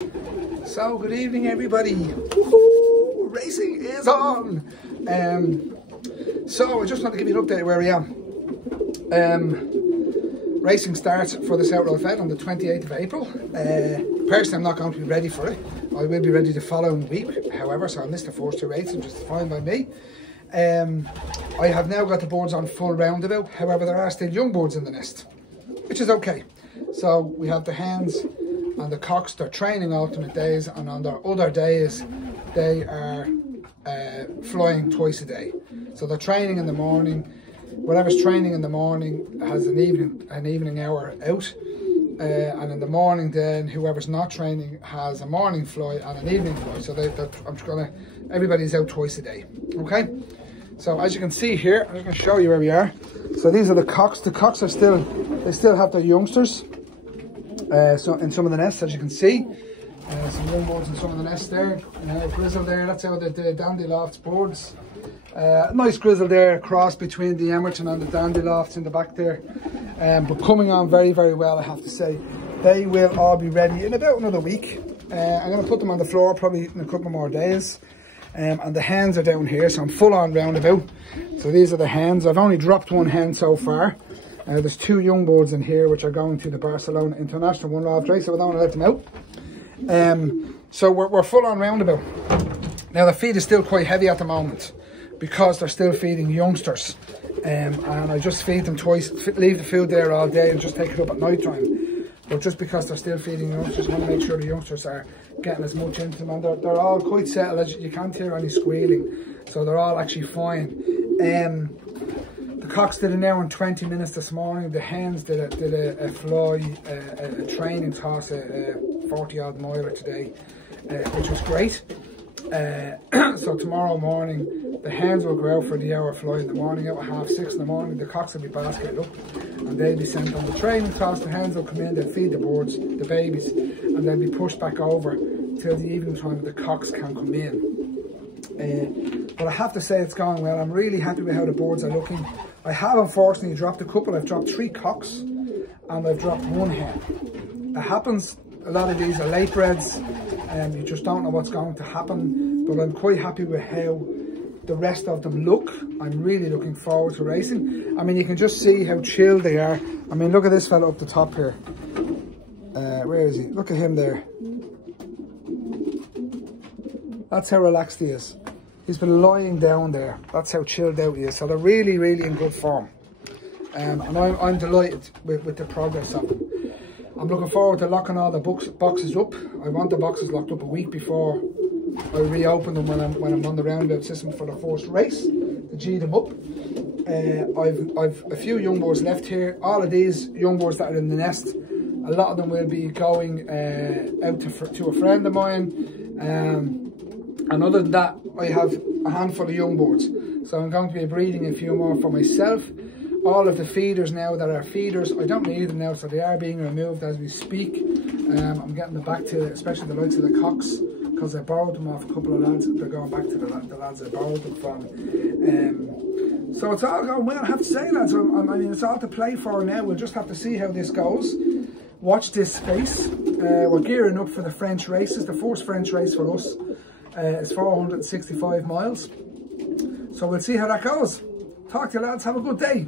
So good evening everybody. Woohoo! Racing is on. So I just want to give you an update where I am. Racing starts for the South Road Fed on the 28th of April. Personally, I'm not going to be ready for it. I will be ready the following week, however, so I'll miss the first two races, which is fine by me. I have now got the boards on full roundabout, however there are still young boards in the nest, which is okay. So we have the hens and the cocks. They're training alternate days, and on their other days they are flying twice a day. So they're training in the morning. Whatever's training in the morning has an evening hour out, and in the morning then whoever's not training has a morning fly and an evening fly. So everybody's out twice a day. Okay, so as you can see here, I'm just going to show you where we are. So these are the cocks. The cocks are still have their youngsters. So in some of the nests, as you can see, some young boards in some of the nests there. Grizzle there, that's how the Dandy Lofts boards. Nice grizzle there, a cross between the Emerton and the Dandy Lofts in the back there. But coming on very, very well, I have to say. They will all be ready in about another week. I'm going to put them on the floor probably in a couple more days. And the hens are down here, so I'm full on roundabout. So these are the hens. I've only dropped one hen so far. There's two young boards in here which are going to the Barcelona International One Loft race, so I don't want to let them out. So we're full on roundabout. Now the feed is still quite heavy at the moment because they're still feeding youngsters. And I just feed them twice, leave the food there all day and just take it up at night time. But just because they're still feeding youngsters, I want to make sure the youngsters are getting as much into them. And they're all quite settled, as you can't hear any squealing. So they're all actually fine. The cocks did an hour and 20 minutes this morning. The hens did a fly, a training toss, a 40 odd miler today, which was great. So tomorrow morning, the hens will go out for the hour fly in the morning, out at 6:30 in the morning. The cocks will be basketed up and they'll be sent on the training toss. The hens will come in, they'll feed the boards, the babies, and they'll be pushed back over till the evening time the cocks can come in. But I have to say it's going well. I'm really happy with how the boards are looking. I have unfortunately dropped a couple. I've dropped 3 cocks and I've dropped 1 hen. It happens, a lot of these are late breds and you just don't know what's going to happen, but I'm quite happy with how the rest of them look. I'm really looking forward to racing. I mean, you can just see how chilled they are. I mean, look at this fella up the top here. Where is he? Look at him there. That's how relaxed he is. He's been lying down there. That's how chilled out he is. So they're really, really in good form. And I'm delighted with the progress of them. I'm looking forward to locking all the boxes up. I want the boxes locked up a week before I reopen them when I'm on the roundabout system for the first race to G them up. I've a few young boards left here. All of these young boards that are in the nest, a lot of them will be going out to a friend of mine. And other than that, I have a handful of young boards. So I'm going to be breeding a few more for myself. All of the feeders now that are feeders, I don't need them now, so they are being removed as we speak. I'm getting them back to, especially the likes of the cocks, because I borrowed them off a couple of lads. They're going back to the lads I borrowed them from. So it's all going well, I have to say, lads. I mean, it's all to play for now. We'll just have to see how this goes. Watch this space. We're gearing up for the French races. The first French race for us is 465 miles. So we'll see how that goes. Talk to you lads, have a good day.